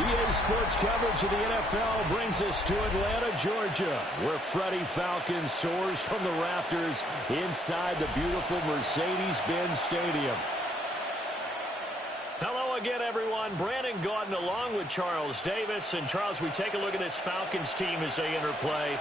EA Sports coverage of the NFL brings us to Atlanta, Georgia, where Freddie Falcon soars from the rafters inside the beautiful Mercedes-Benz Stadium. Hello again, everyone. Brandon Gaudin along with Charles Davis. And, Charles, we take a look at this Falcons team as they enter play.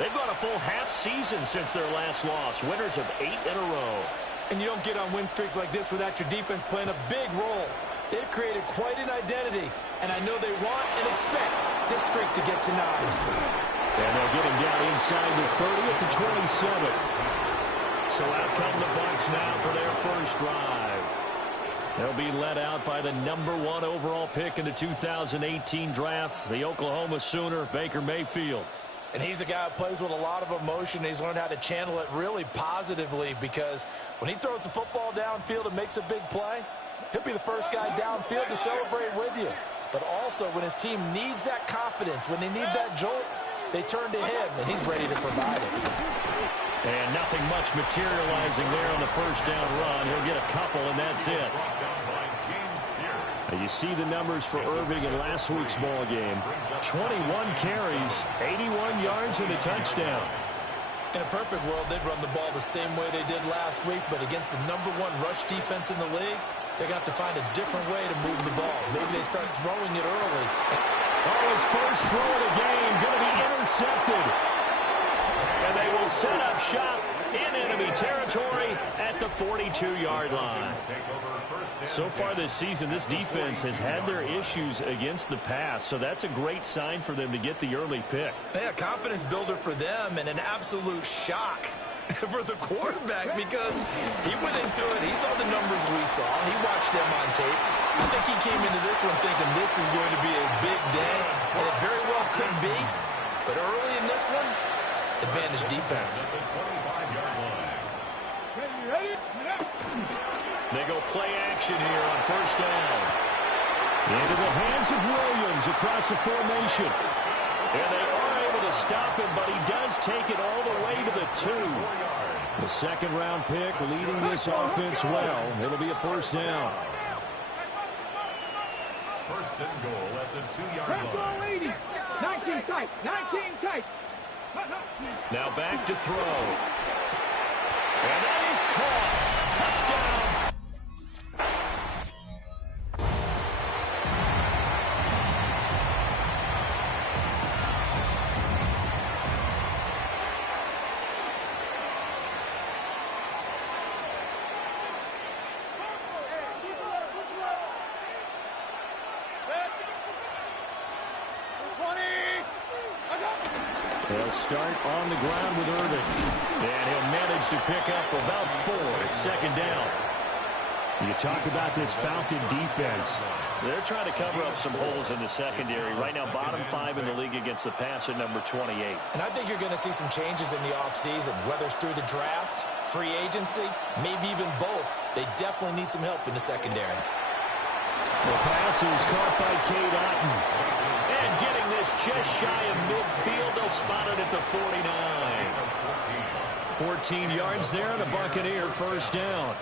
They've gone a full half season since their last loss, winners of 8 in a row. And you don't get on win streaks like this without your defense playing a big role. They've created quite an identity, and I know they want and expect this streak to get to 9. And they'll get him down inside the 30 at the 27. So out come the Bucs now for their first drive. They'll be led out by the #1 overall pick in the 2018 draft, the Oklahoma Sooner, Baker Mayfield. And he's a guy who plays with a lot of emotion. He's learned how to channel it really positively, because when he throws the football downfield and makes a big play, he'll be the first guy downfield to celebrate with you. But also, when his team needs that confidence, when they need that jolt, they turn to him, and he's ready to provide it. And nothing much materializing there on the first down run. He'll get a couple, and that's it. You see the numbers for Irving in last week's ball game. 21 carries, 81 yards, and a touchdown. In a perfect world, they'd run the ball the same way they did last week, but against the #1 rush defense in the league, they're going to have to find a different way to move the ball. Maybe they start throwing it early. Oh, his first throw of the game going to be intercepted. And they will set up shop in enemy territory at the 42-yard line. So far this season, this defense has had their issues against the pass, so that's a great sign for them to get the early pick. Yeah, confidence builder for them, and an absolute shock for the quarterback, because he went into it, he saw the numbers we saw, he watched them on tape. I think he came into this one thinking this is going to be a big day, and it very well could be, but early in this one, advantage defense. They go play action here on first down. Into the hands of Williams across the formation. And they are able to stop him, but he does take it all the way to the 2. The second-round pick leading this offense well. It'll be a first down. First and goal at the 2-yard line. 19 tight, 19 tight. Now back to throw. And that is caught. Touchdown. They'll start on the ground with Irving. And he'll manage to pick up about 4 at second down. You talk about this Falcon defense. They're trying to cover up some holes in the secondary. Right now, bottom 5 in the league against the pass at number 28. And I think you're going to see some changes in the offseason, whether it's through the draft, free agency, maybe even both. They definitely need some help in the secondary. The pass is caught by Cade Otton. And getting this just shy of midfield, they'll spot it at the 49. 14 yards there, and a Buccaneer first down.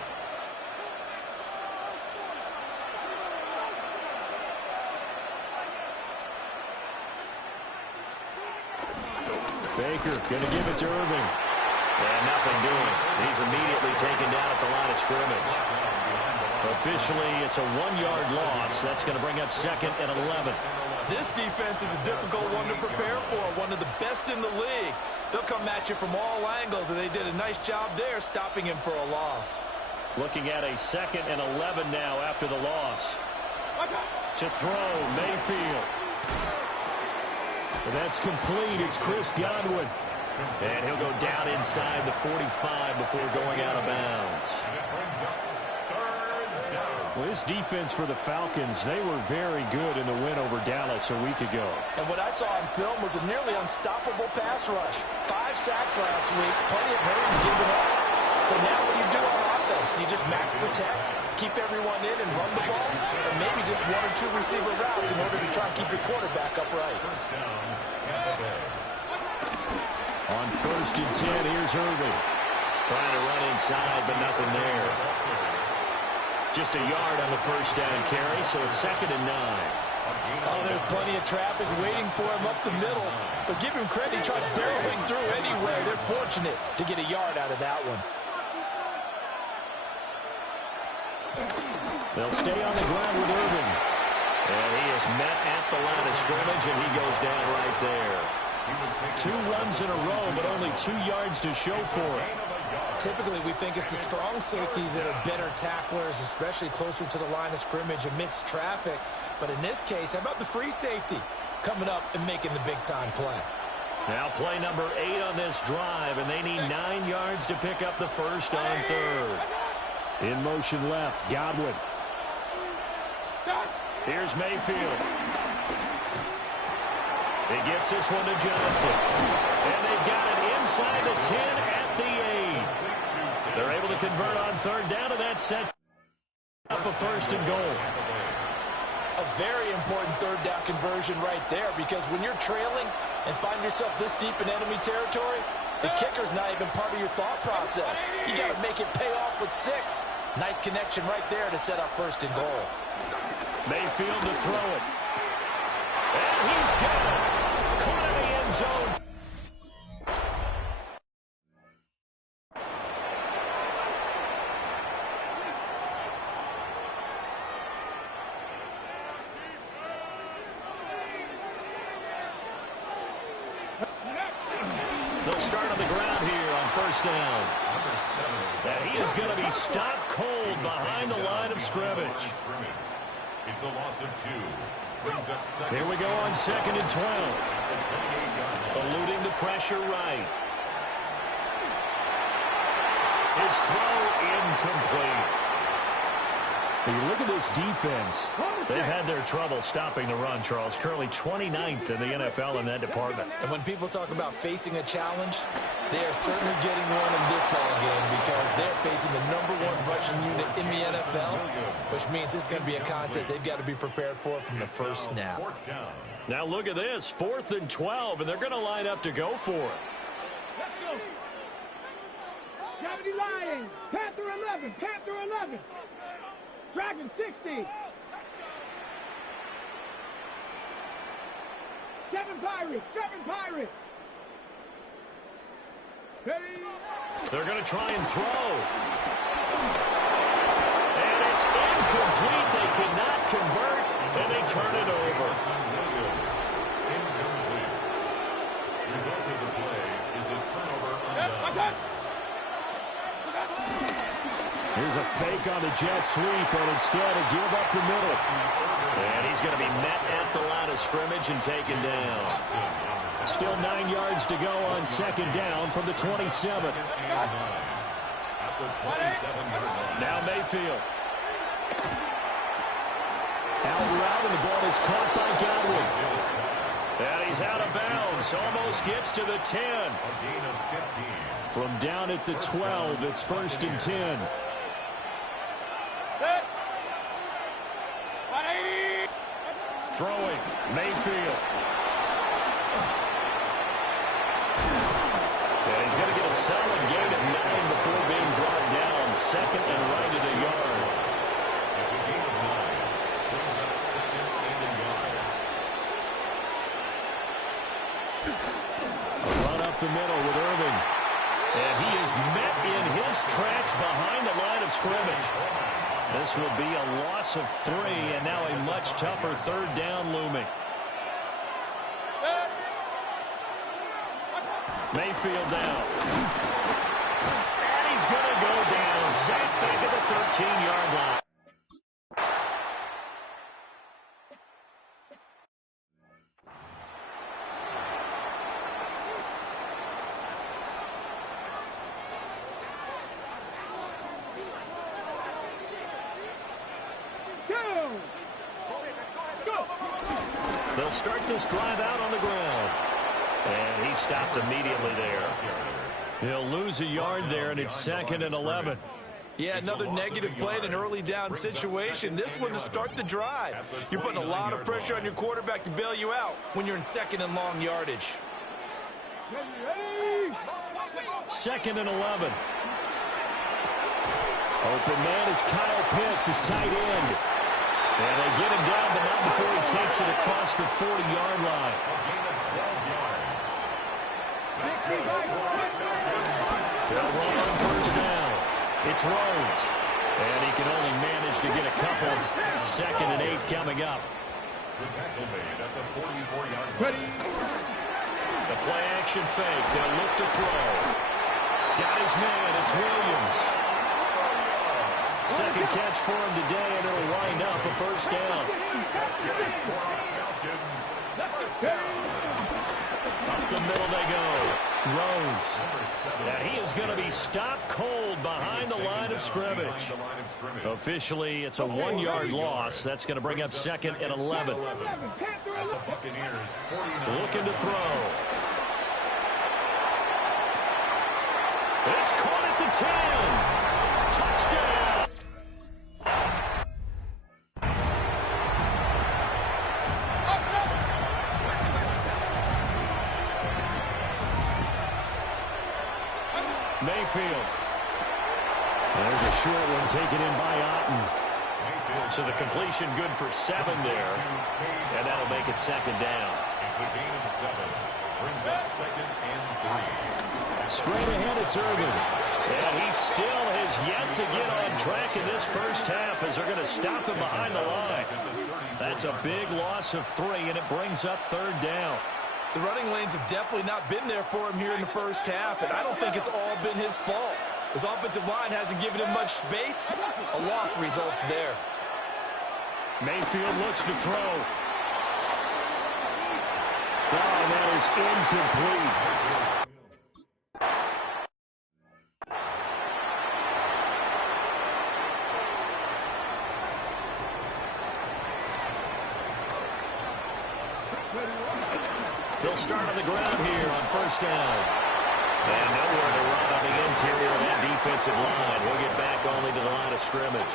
Baker going to give it to Irving. And nothing doing. He's immediately taken down at the line of scrimmage. Officially, it's a 1-yard loss. That's going to bring up second and 11. This defense is a difficult one to prepare for, one of the best in the league. They'll come at you from all angles, and they did a nice job there stopping him for a loss. Looking at a second and 11 now after the loss. To throw, Mayfield. That's complete. It's Chris Godwin. And he'll go down inside the 45 before going out of bounds. Well, this defense for the Falcons, they were very good in the win over Dallas a week ago. And what I saw on film was a nearly unstoppable pass rush. 5 sacks last week, plenty of hurries given up. So now what do you do on offense? You just max protect, keep everyone in and run the ball, and maybe just 1 or 2 receiver routes in order to try and keep your quarterback upright. On first and 10, here's Irving. Trying to run inside, but nothing there. Just a yard on the first down carry, so it's second and 9. Oh, there's plenty of traffic waiting for him up the middle. But give him credit, he tried barreling through anyway. They're fortunate to get a yard out of that one. They'll stay on the ground with Irvin. And he is met at the line of scrimmage, and he goes down right there. 2 runs in a row, but only 2 yards to show for it. Typically, we think it's the strong safeties that are better tacklers, especially closer to the line of scrimmage amidst traffic. But in this case, how about the free safety coming up and making the big-time play? Now play number 8 on this drive, and they need 9 yards to pick up the first on third. In motion left, Godwin. Here's Mayfield. He gets this one to Johnson. And they've got it inside the 10 at the 8. They're able to convert on third down, and that set up a first and goal. A very important third down conversion right there, because when you're trailing and find yourself this deep in enemy territory, the kicker's not even part of your thought process. You got to make it pay off with 6. Nice connection right there to set up first and goal. Mayfield to throw it. And he's got it. Caught in the end zone. They'll start on the ground here on first down. And he is going to be stopped cold behind the line of scrimmage. It's a loss of 2. Brings up second. Here we go on 2nd and 12. Eluding the pressure right. His throw incomplete. When you look at this defense, they've had their trouble stopping the run, Charles. Currently 29th in the NFL in that department. And when people talk about facing a challenge, they are certainly getting one in this ball game, because they're facing the #1 rushing unit in the NFL, which means it's going to be a contest they've got to be prepared for from the first snap. Now look at this, 4th and 12, and they're going to line up to go for it. Let's go. 70 Lions. Panther 11. Panther 11. Dragon 60. 7 Pirates. 7 Pirates. Ready? They're going to try and throw. And it's incomplete. They could not convert, and they turn it over. Incomplete. Result of the play is a turnover on down. Here's a fake on the jet sweep, but instead a give up the middle. And he's going to be met at the line of scrimmage and taken down. Still 9 yards to go on 2nd down from the 27. Now Mayfield. Out route, and the ball is caught by Godwin. And he's out of bounds. Almost gets to the 10. From down at the 12, it's 1st and 10. Throwing, Mayfield. And he's going to get a solid gain of 9 before being brought down. 2nd and right at a yard. It's a gain of 9. Brings up 2nd and a yard. A run up the middle with Irvin. And he is met in his tracks behind the line of scrimmage. This will be a loss of 3, and now a much tougher 3rd down looming. Mayfield down. And he's going to go down. Sacked back at the 13-yard line. They'll start this drive out on the ground. And he stopped immediately there. He'll lose a yard there, and it's 2nd and 11. Yeah, another negative play in an early down situation. This one to start the drive. You're putting a lot of pressure on your quarterback to bail you out when you're in 2nd and long yardage. 2nd and 11. Open man is Kyle Pitts, his tight end. And they get him down, but not before he takes it across the 40-yard line. They'll run on first down. It's Rhodes. And he can only manage to get a couple. 2nd and 8 coming up. The tackle made at the 44-yard line. The play action fake. They'll look to throw. Got his man. It's Williams. Second catch for him today, and it'll wind up a first down. Up the middle they go. Rhodes. And he is going to be stopped cold behind the line of scrimmage. Officially, it's a 1-yard loss. That's going to bring up 2nd and 11. Looking to throw. It's caught at the 10. Touchdown. Mayfield. There's a short one taken in by Otten. So the completion good for 7 there. And that'll make it 2nd down. It's a gain of 7. Brings up 2nd and 3. Straight ahead, it's Irvin. And he still has yet to get on track in this first half as they're going to stop him behind the line. That's a big loss of 3, and it brings up 3rd down. The running lanes have definitely not been there for him here in the first half, and I don't think it's all been his fault. His offensive line hasn't given him much space. A loss results there. Mayfield looks to throw. Oh, and that is incomplete. He'll start on the ground here on first down. And nowhere to run on the interior of that defensive line. We'll get back only to the line of scrimmage.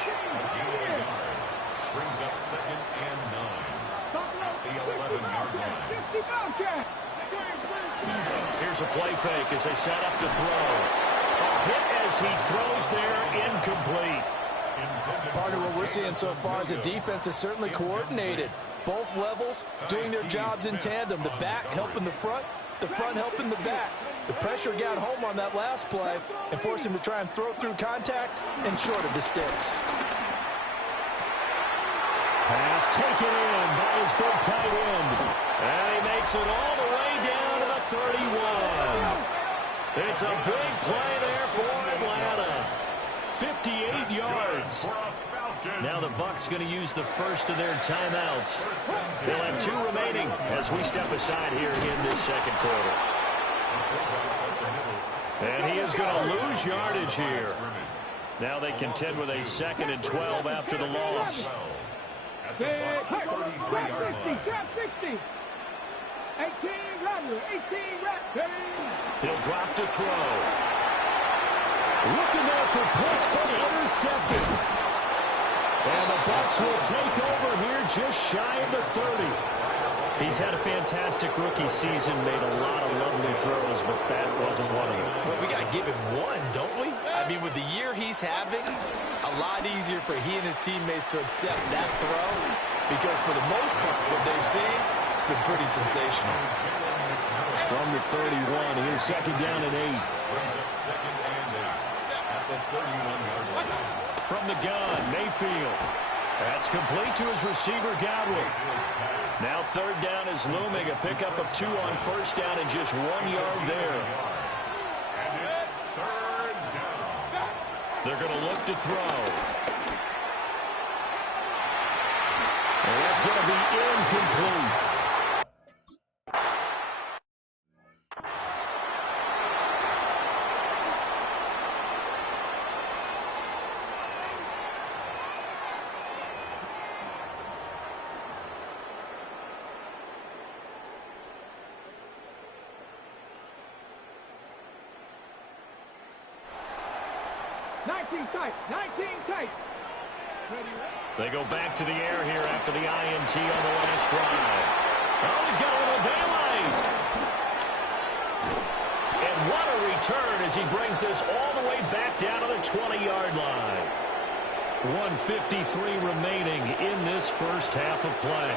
Brings up 2nd and 9. The 11-yard line. Here's a play fake as they set up to throw. A hit as he throws there, incomplete. Part of what we're seeing so far is the defense is certainly coordinated. Both levels doing their jobs in tandem. The back helping the front helping the back. The pressure got home on that last play and forced him to try and throw through contact and short of the sticks. Pass taken in by his big tight end. And he makes it all the way down to the 31. It's a big play there for Atlanta. 58 yards. Now the Bucs going to use the first of their timeouts. They'll have 2 remaining as we step aside here in this second quarter. And he is going to lose yardage here. Now they contend with a 2nd and 12 after the loss. Trap 60. 18 Rattler. 18 Rattler. He'll drop to throw. Looking there for points, but intercepted. And the Bucs will take over here just shy of the 30. He's had a fantastic rookie season, made a lot of lovely throws, but that wasn't one of them. But we got to give him one, don't we? I mean, with the year he's having, a lot easier for he and his teammates to accept that throw because for the most part, what they've seen, it's been pretty sensational. From the 31, here's 2nd down and 8. Brings up 2nd and 8 at the 31-yard line. From the gun, Mayfield. That's complete to his receiver, Godwin. Now 3rd down is looming. A pickup of 2 on first down and just 1 yard there. And it's 3rd down. They're going to look to throw. And that's going to be incomplete. They go back to the air here after the INT on the last drive. Oh, he's got a little daylight. And what a return as he brings this all the way back down to the 20-yard line. 1:53 remaining in this first half of play.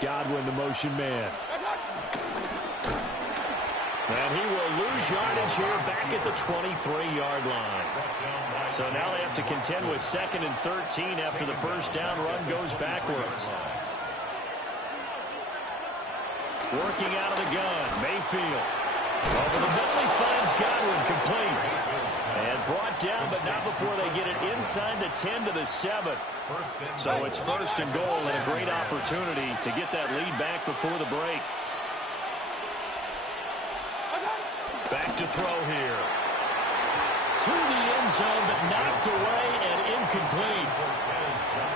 Godwin, the motion man. And he will lose yardage here back at the 23-yard line. So now they have to contend with 2nd and 13 after the first down run goes backwards. Working out of the gun, Mayfield. Over the middle, he finds Godwin, complete. And brought down, but not before they get it inside the 10 to the 7. So it's 1st and goal and a great opportunity to get that lead back before the break. Back to throw here. To the end zone, but knocked away and incomplete.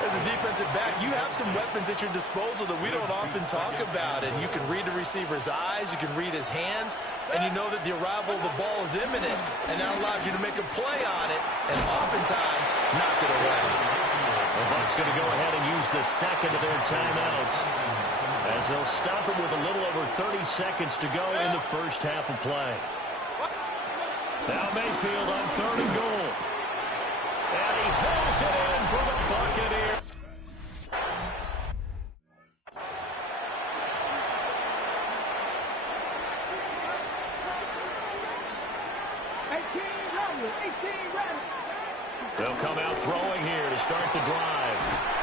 As a defensive back, you have some weapons at your disposal that we don't often talk about. And you can read the receiver's eyes, you can read his hands, and you know that the arrival of the ball is imminent. And that allows you to make a play on it and oftentimes knock it away. The Bucs going to go ahead and use the second of their timeouts as they'll stop it with a little over 30 seconds to go in the first half of play. Now Mayfield on 3rd and goal. And he hauls it in for the Buccaneers. They'll come out throwing here to start the drive.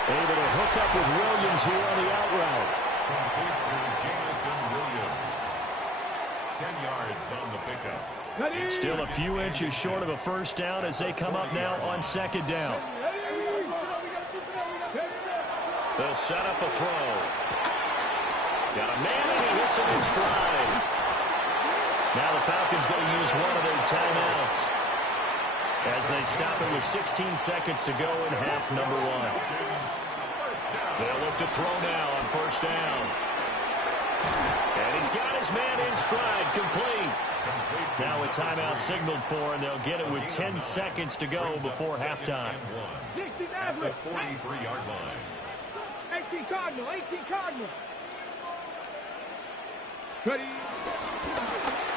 Able to hook up with Williams here on the out route. Complete to Jameson Williams. 10 yards on the pickup. Still a few inches short of a first down as they come up now on 2nd down. They'll set up a throw. Got a man and he hits him in stride. Now the Falcons going to use one of their timeouts as they stop it with 16 seconds to go in half number 1. They'll look to throw now on 1st down. And he's got his man in stride, complete. Now a timeout signaled for, and they'll get it with 10 seconds to go before halftime. At the 43-yard line. 18 Cardinal, 18 Cardinal. Ready.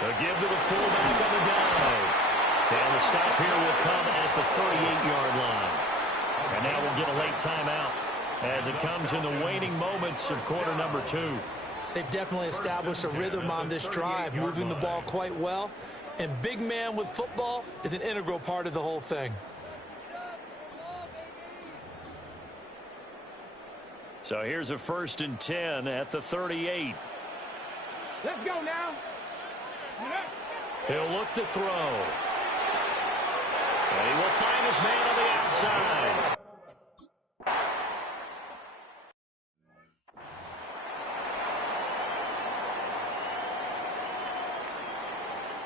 They'll give to the fullback on the dive. And the stop here will come at the 38-yard line. And now we'll get a late timeout as it comes in the waning moments of quarter number 2. They've definitely established a rhythm on this drive, moving the ball quite well. And big man with football is an integral part of the whole thing. So here's a 1st and 10 at the 38. Let's go now. He'll look to throw. And he will find his man on the outside.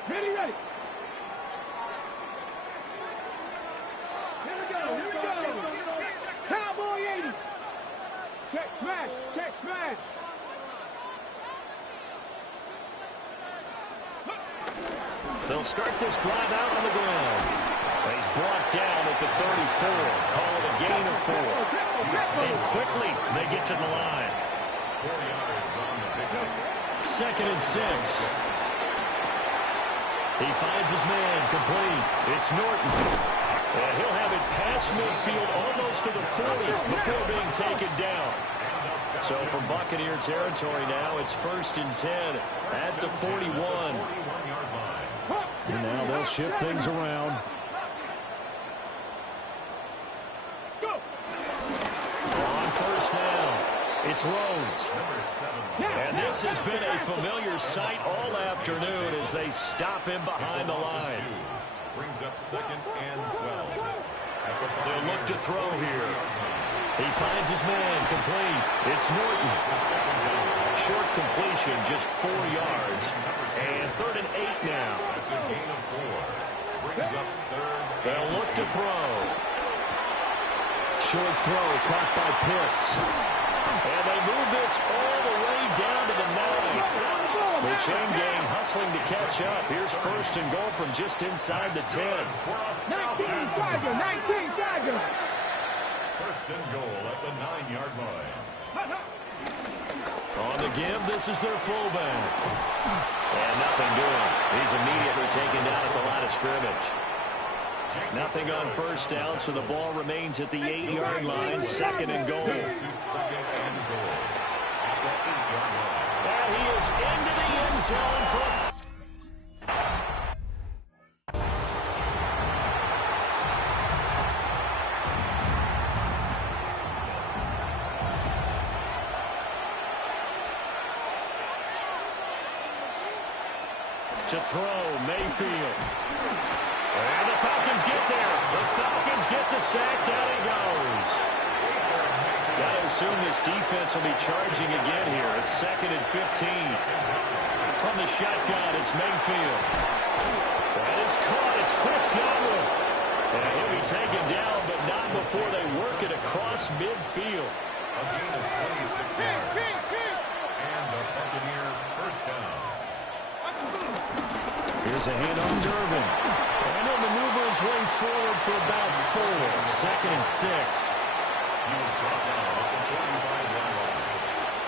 Ready, ready. Here we go, here we go. Cowboy 80. Check smash, check smash. They'll start this drive out on the ground. He's brought down at the 34. Call it a gain of 4. And quickly they get to the line. 4 yards on the pickup. 2nd and 6. He finds his man, complete. It's Norton. And he'll have it past midfield almost to the 40 before being taken down. So from Buccaneer territory now, it's 1st and 10 at the 41. 41-yard line. And now they'll shift things around. On 1st down, it's Rhodes. And this has been a familiar sight all afternoon as they stop him behind the line. Brings up 2nd and 12. They'll look to throw here. He finds his man, complete. It's Norton. Short completion, just 4 yards. And 3rd and 8 now. That's a gain of 4. Brings up 3rd. They'll look to throw. Short throw, caught by Pitts. And they move this all the way down to the 9. The chain gang hustling to catch up. Here's 1st and goal from just inside the 10. 19 Tiger, 19 Tiger. 1st and goal at the 9-yard line. On the give, this is their fullback. And nothing doing. He's immediately taken down at the line of scrimmage. Nothing on first down, so the ball remains at the 8-yard line, second and goal. And he is into the end zone for a... To throw, Mayfield. And the Falcons get there. The Falcons get the sack. Down he goes. Got to assume this defense will be charging again here. It's second and 15. From the shotgun, it's Mayfield. That is caught. It's Chris Godwin. And he'll be taken down, but not before they work it across midfield. A gain of 26 yards. And the Buccaneer first down. Here's a handoff to Irvin. And he'll maneuver his way forward for about 4. Second and 6. He was brought down at the 45-yard line.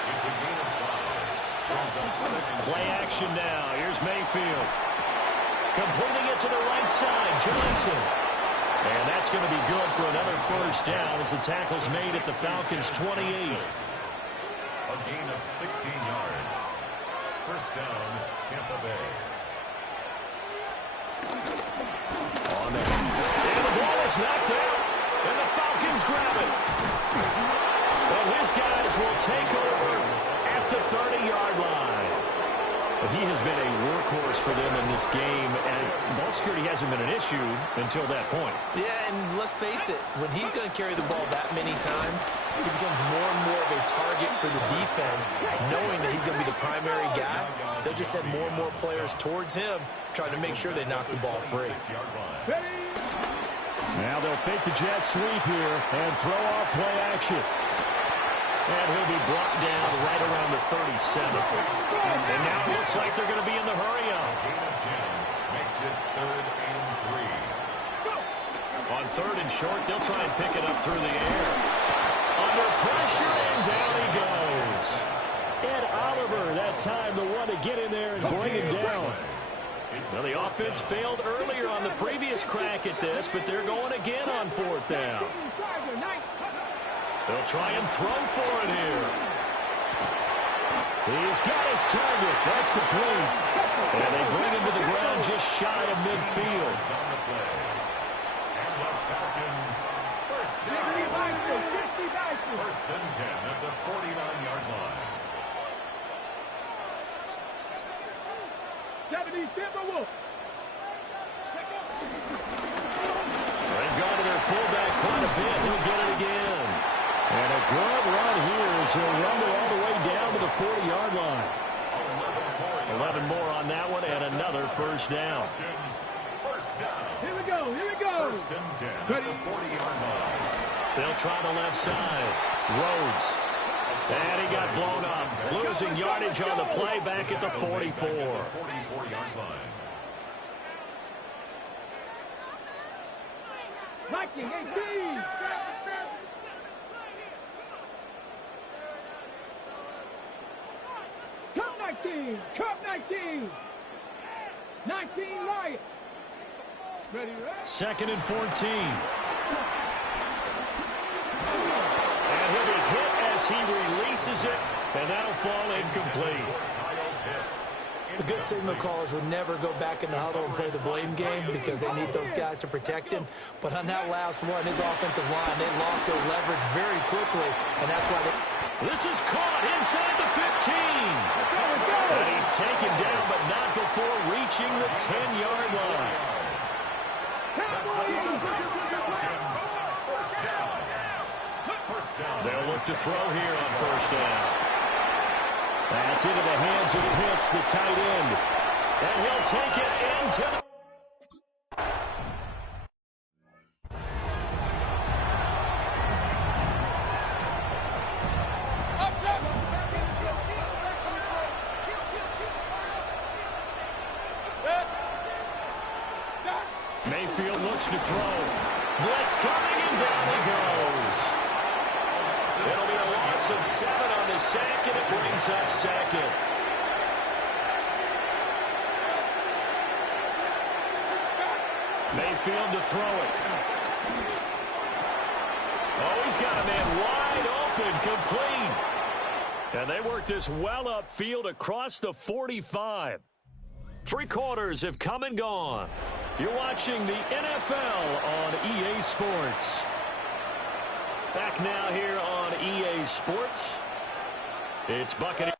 It's a gain of 5. Brings up second. Play action now. Here's Mayfield. Completing it to the right side. Johnson. And that's going to be good for another first down as the tackle's made at the Falcons' 28. A gain of 16 yards. First down, Tampa Bay. On there. And the ball is knocked out. And the Falcons grab it. And his guys will take over at the 30-yard line. But he has been a workhorse for them in this game, and ball security hasn't been an issue until that point. Yeah, and let's face it, when he's going to carry the ball that many times, he becomes more and more of a target for the defense, knowing that he's going to be the primary guy. They'll just send more and more players towards him, trying to make sure they knock the ball free. Now they'll fake the jet sweep here and throw off play action. And he'll be brought down right around the 37. And now it looks like they're going to be in the hurry-up. Gain of 10 makes it 3rd and 3. On 3rd and short, they'll try and pick it up through the air. Under pressure, and down he goes. Ed Oliver, that time the one to get in there and bring him down. Now, the offense failed earlier on the previous crack at this, but they're going again on 4th down. They'll try and throw for it here. He's got his target. That's complete. And they bring him to the ground just shy of midfield. On the play. And the Falcons first down. First and 10 at the 49-yard line. 70 Timberwolves. They've gone to their fullback quite a bit. He'll get it again. And a good run here as he'll run it all the way down to the 40-yard line. 11 more on that one and another first down. First down. Here we go. First and 10 at the 40-yard line. They'll try the left side. Rhodes. And he got blown up. Losing yardage on the play back at the 44. 44-yard line. Mikey, 18. Cup 19. Cup 19. 19 Lions. Ready, ready? Second and 14. And he'll be hit as he releases it, and that'll fall incomplete. The good signal callers would never go back in the huddle and play the blame game because they need those guys to protect him. But on that last one, his offensive line, they lost their leverage very quickly, and that's why they... This is caught inside the 15. And he's taken down, but not before reaching the 10-yard line. They'll look to throw here on first down. That's into the hands of the Hicks, the tight end. And he'll take it into the... Mayfield looks to throw. Blitz coming, and down he goes. It'll be a loss of 7 on the sack, and it brings up second. backfield to throw it. Oh, he's got a man wide open, complete. And they work this well upfield across the 45. 3 quarters have come and gone. You're watching the NFL on EA Sports. Back now here on EA Sports. It's Buccaneers.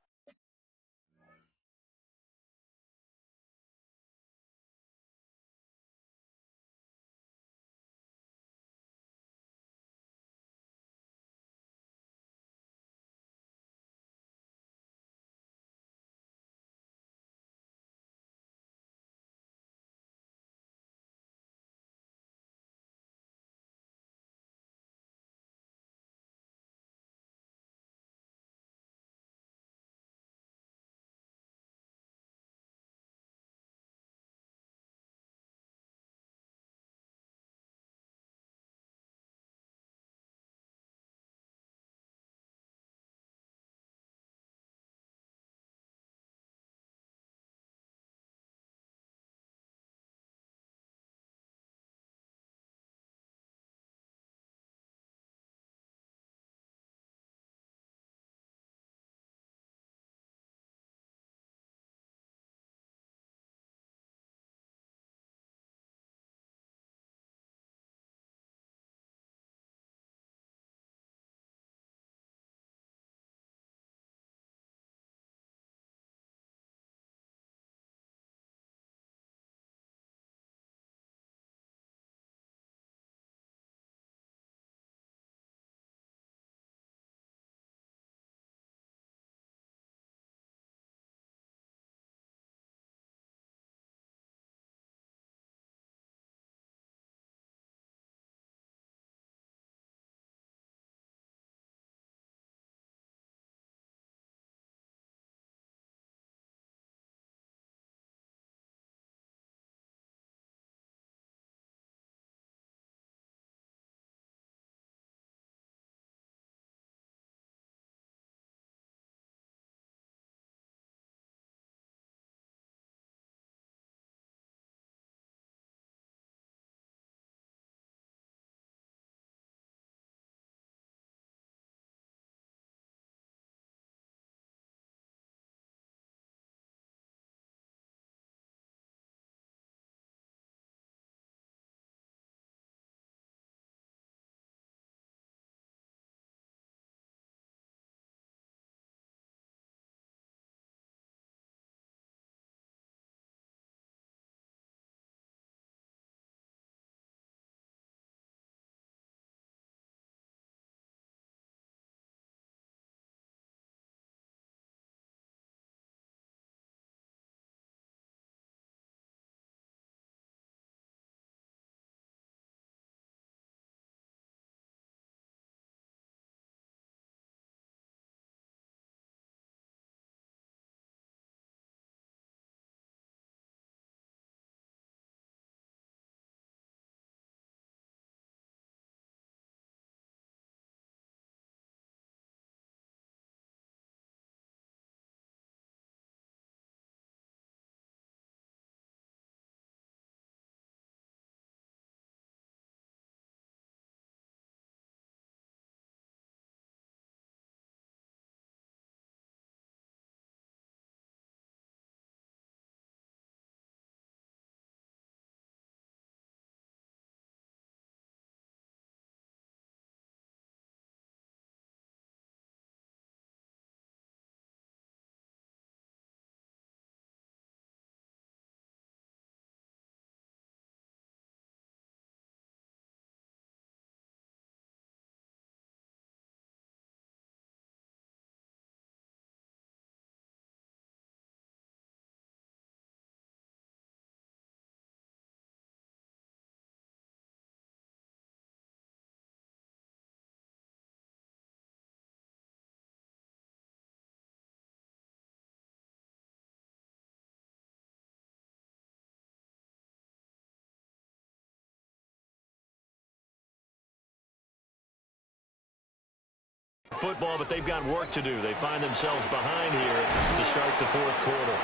Football, but they've got work to do. They find themselves behind here to start the 4th quarter.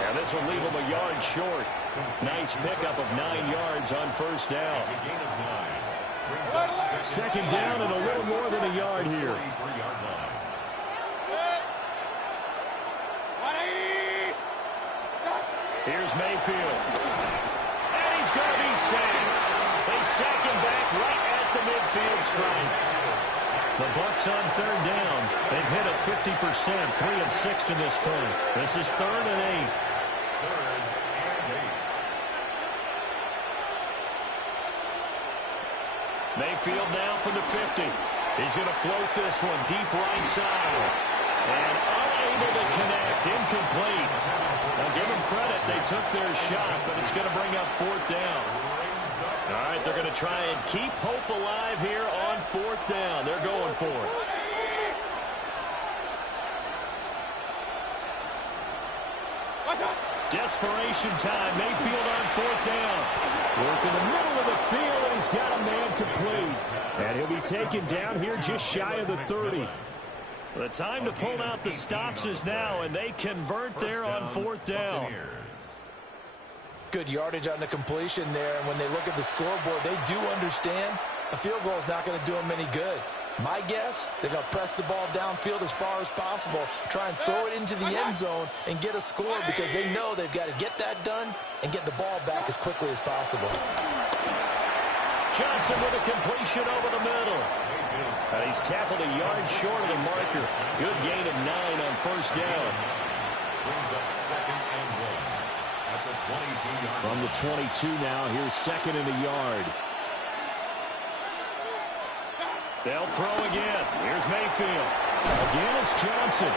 And this will leave him a yard short. Nice pickup of 9 yards on first down. It's a gain of 9. Second down and a little more than a yard here. 43-yard line. Here's Mayfield. And he's going to be sacked. They sack him back right at the midfield stripe. The Bucs on third down. They've hit it 50%, 3 of 6 to this point. This is 3rd and 8. 3rd and 8. Mayfield now from the 50. He's going to float this one deep right side. And unable to connect. Incomplete. Now give them credit. They took their shot, but it's going to bring up 4th down. All right, they're going to try and keep hope alive here on 4th down. They're going for it. Desperation time. Mayfield on 4th down. Work in the middle of the field, and he's got a man complete. And he'll be taken down here just shy of the 30. The time to pull out the stops is now, and they convert there on 4th down. Good yardage on the completion there, and when they look at the scoreboard, they do understand a field goal is not going to do them any good. My guess, they're going to press the ball downfield as far as possible, try and throw it into the end zone and get a score because they know they've got to get that done and get the ball back as quickly as possible. Johnson with a completion over the middle. And he's tackled a yard short of the marker. Good gain of 9 on first down. Brings up 2nd and 1 at the 22-yard line. From the 22 now, here's 2nd and a yard. They'll throw again. Here's Mayfield. Again, it's Johnson.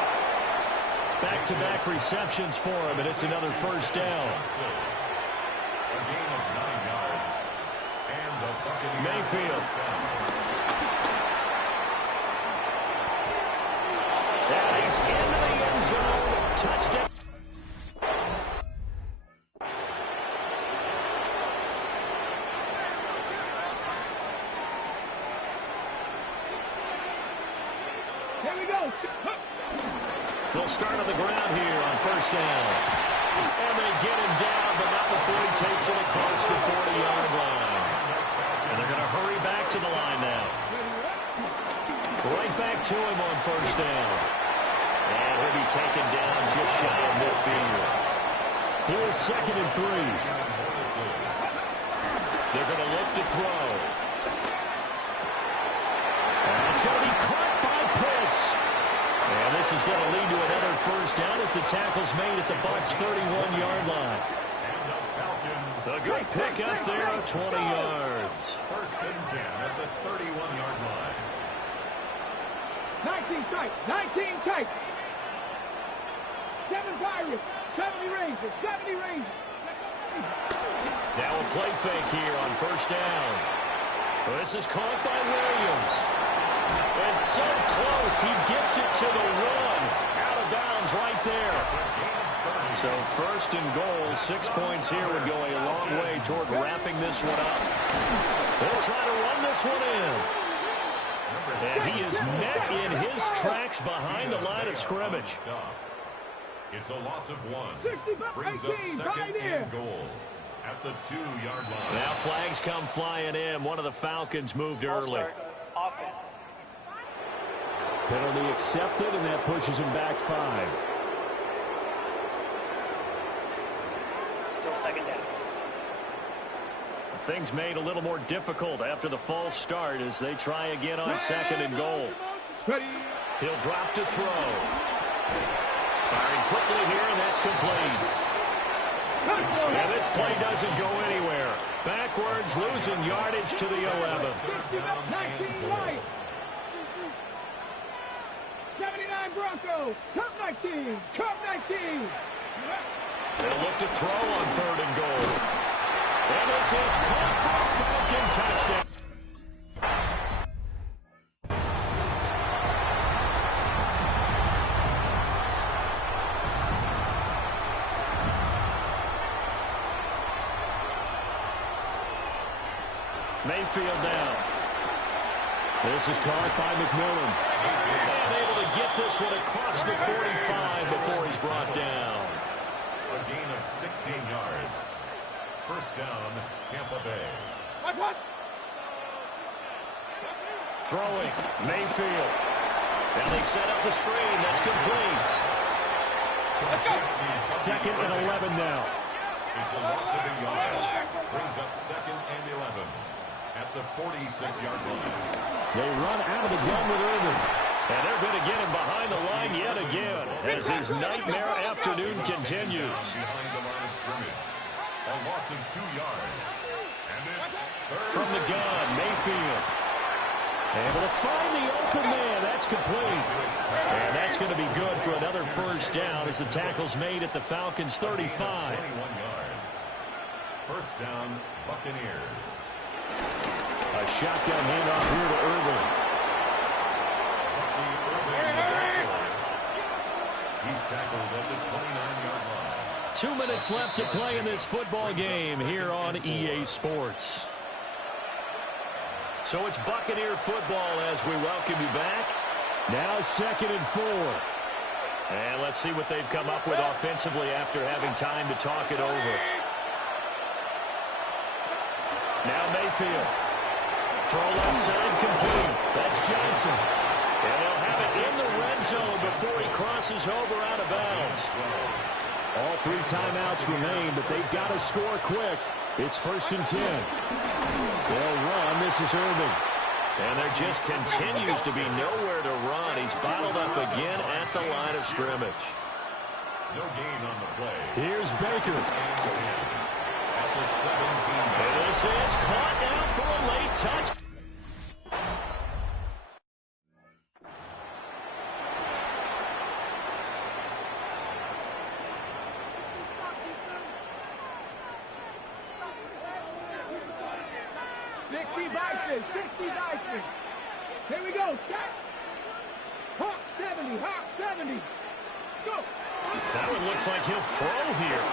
Back-to-back receptions for him, and it's another first down. A gain of 9 yards. And the Buccaneers Mayfield. first down. And he's into the end zone. Touchdown. Here we go. They'll start on the ground here on first down. And they get him down, but not before he takes it across the 40-yard line. And they're going to hurry back to the line now. Right back to him on first down. And he'll be taken down just shy of midfield. Here's 2nd and 3. They're going to look to throw. And it's going to be caught by Pitts. And this is going to lead to another first down as the tackle's made at the Bucs' 31-yard line. A good pick up there of 20 yards. 1st and 10 at the 31-yard line. 19 tight. 19 tight. 7 Pirates. 70 Rangers. 70 Rangers. Now a play fake here on first down. Well, this is caught by Williams. And so close, he gets it to the 1. Out of bounds right there. So 1st and goal, 6 points here would go a long way toward wrapping this one up. They'll try to run this one in. And he is met in his tracks behind the line of scrimmage. It's a loss of 1. Brings up 2nd and goal at the 2-yard line. Now flags come flying in. One of the Falcons moved early. Penalty accepted, and that pushes him back 5. Still 2nd down. Things made a little more difficult after the false start as they try again on 2nd and goal. He'll drop to throw. Firing quickly here, and that's complete. And this play doesn't go anywhere. Backwards, losing yardage to the 11. 19 right. 79 Broncos. Cup 19. Cup 19. They'll look to throw on 3rd and goal. And this is caught for a Falcon touchdown. Mayfield down. This is caught by McMillan. And able to get this one across the 45 before he's brought down. A gain of 16 yards. First down, Tampa Bay. Throwing, Mayfield. Now they set up the screen. That's complete. Second and 11 now. It's a loss of a yard. Brings up second and 11 at the 46-yard line. They run out of the gun with Irvin. And they're going to get him behind the line yet again as his nightmare afternoon continues. Behind the line of scrimmage. A loss of 2 yards. And it's third. From the gun, Mayfield. Able to find the open man. That's complete. And that's going to be good for another first down as the tackle's made at the Falcons' 35. 21 yards. First down, Buccaneers. A shotgun handoff here to Irvin. He's tackled at the 29-yard line. 2 minutes left to play in this football game here on EA Sports. So it's Buccaneer football as we welcome you back. Now 2nd and 4. And let's see what they've come up with offensively after having time to talk it over. Now Mayfield. Throw left side complete. That's Johnson. And they'll have it in the red zone before he crosses over out of bounds. All 3 timeouts remain, but they've got to score quick. It's 1st and 10. They'll run. This is Irvin. And there just continues to be nowhere to run. He's bottled up again at the line of scrimmage. No gain on the play. Here's Baker. At the 17. And this is caught now for a late touch. Here we go. Hawk 70. Hawk 70. Go. That one looks like he'll throw here.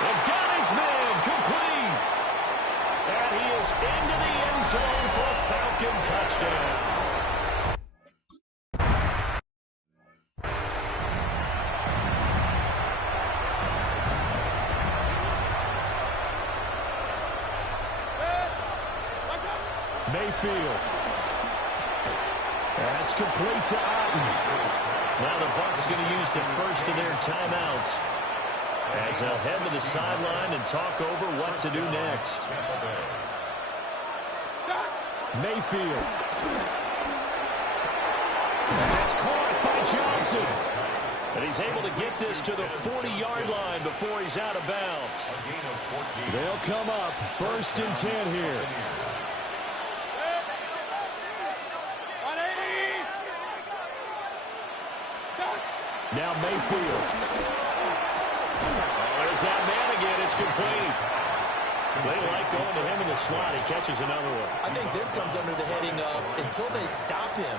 And got his man complete. And he is into the end zone for a Falcon touchdown. Mayfield. That's complete to Otten. Now the Bucs going to use the first of their timeouts as they'll head to the sideline and talk over what to do next. Mayfield. That's caught by Johnson. And he's able to get this to the 40-yard line before he's out of bounds. They'll come up 1st and 10 here. Now Mayfield. Oh, there's that man again. It's complete. They like going to him in the slot. He catches another one. I think this comes under the heading of until they stop him,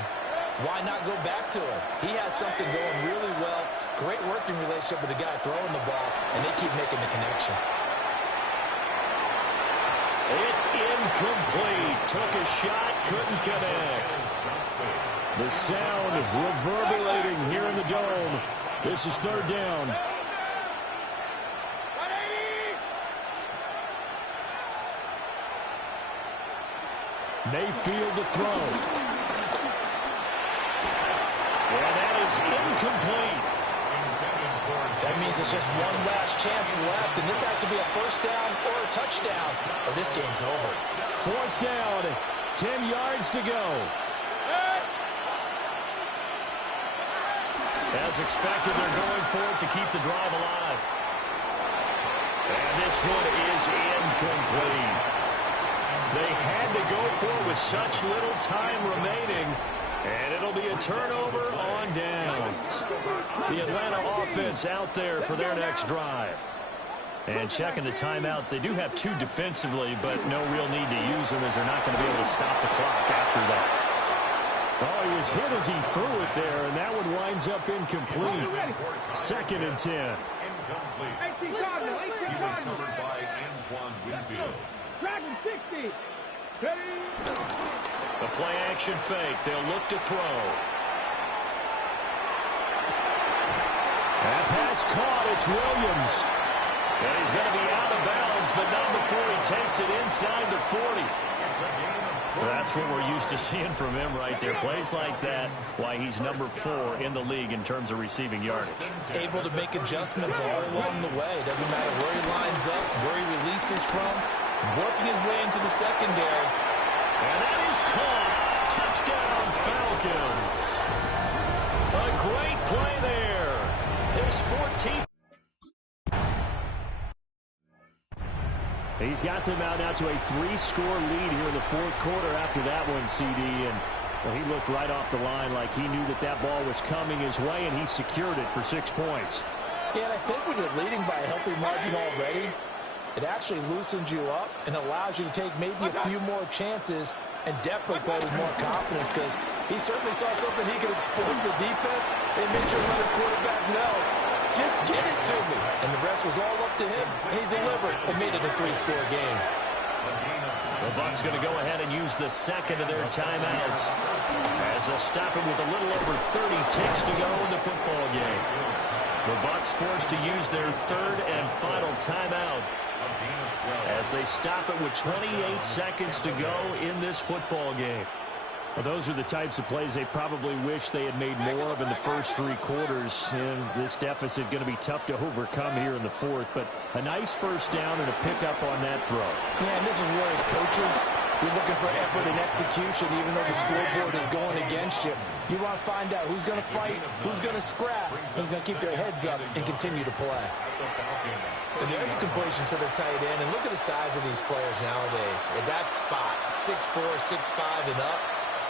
why not go back to him? He has something going really well. Great working relationship with the guy throwing the ball, and they keep making the connection. It's incomplete. Took a shot, couldn't connect. The sound reverberating here in the dome. This is 3rd down. Mayfield to throw. And that is incomplete. That means it's just one last chance left, and this has to be a first down or a touchdown, or this game's over. 4th down, 10 yards to go. As expected, they're going for it to keep the drive alive. And this one is incomplete. They had to go for it with such little time remaining, and it'll be a turnover on downs. The Atlanta offense out there for their next drive. And checking the timeouts, they do have 2 defensively, but no real need to use them as they're not going to be able to stop the clock after that. Oh, he was hit as he threw it there, and that one winds up incomplete. 2nd and 10. Incomplete. He was covered by Antoine Winfield. Dragon 60. Ready. The play action fake. They'll look to throw. That pass caught. It's Williams. And he's going to be out of bounds, but not before he takes it inside the 40. That's what we're used to seeing from him right there. Plays like that, why he's number 4 in the league in terms of receiving yardage. Able to make adjustments all along the way. Doesn't matter where he lines up, where he releases from, working his way into the secondary. And that is caught. Touchdown, Falcons. A great play there. His 14th. He's got them out now to a 3-score lead here in the fourth quarter after that one, CD. And well, he looked right off the line like he knew that ball was coming his way, and he secured it for 6 points. Yeah, and I think when you're leading by a healthy margin already, it actually loosens you up and allows you to take maybe a few more chances and definitely play with more confidence, because he certainly saw something he could exploit the defense and make sure to let his quarterback know, just get it to me. And the rest was all up to him, and he delivered and made it a 3-score game. The Bucs going to go ahead and use the second of their timeouts as they'll stop it with a little over 30 ticks to go in the football game. The Bucs forced to use their third and final timeout as they stop it with 28 seconds to go in this football game. Well, those are the types of plays they probably wish they had made more of in the first 3 quarters. And this deficit going to be tough to overcome here in the fourth. But a nice first down and a pickup on that throw. Yeah, and this is where as coaches, you're looking for effort and execution, even though the scoreboard is going against you. You want to find out who's going to fight, who's going to scrap, who's going to keep their heads up and continue to play. And there's a completion to the tight end. And look at the size of these players nowadays. At that spot, 6'4", 6'5", and up.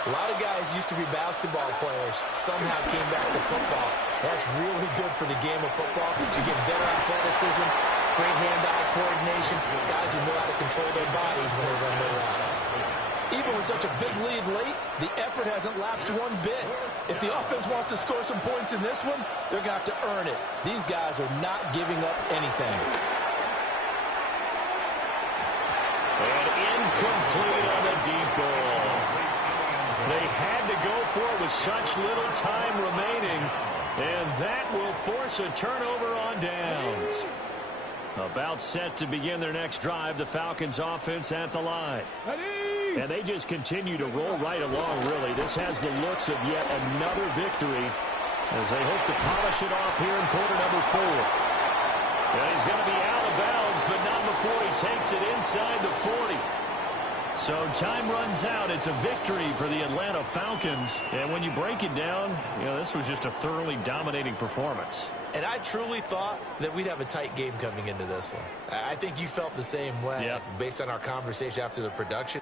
A lot of guys used to be basketball players, somehow came back to football. That's really good for the game of football. You get better athleticism, great hand-eye coordination, guys who know how to control their bodies when they run their routes. Even with such a big lead late, the effort hasn't lapsed one bit. If the offense wants to score some points in this one, they're going to have to earn it. These guys are not giving up anything. And incomplete on the deep ball. They had to go for it with such little time remaining, and that will force a turnover on downs. About set to begin their next drive, the Falcons offense at the line. And they just continue to roll right along, really. This has the looks of yet another victory as they hope to polish it off here in quarter number 4. And he's going to be out of bounds, but not before he takes it inside the 40. So time runs out. It's a victory for the Atlanta Falcons. And when you break it down, you know, this was just a thoroughly dominating performance. And I truly thought that we'd have a tight game coming into this one. I think you felt the same way based on our conversation after the production.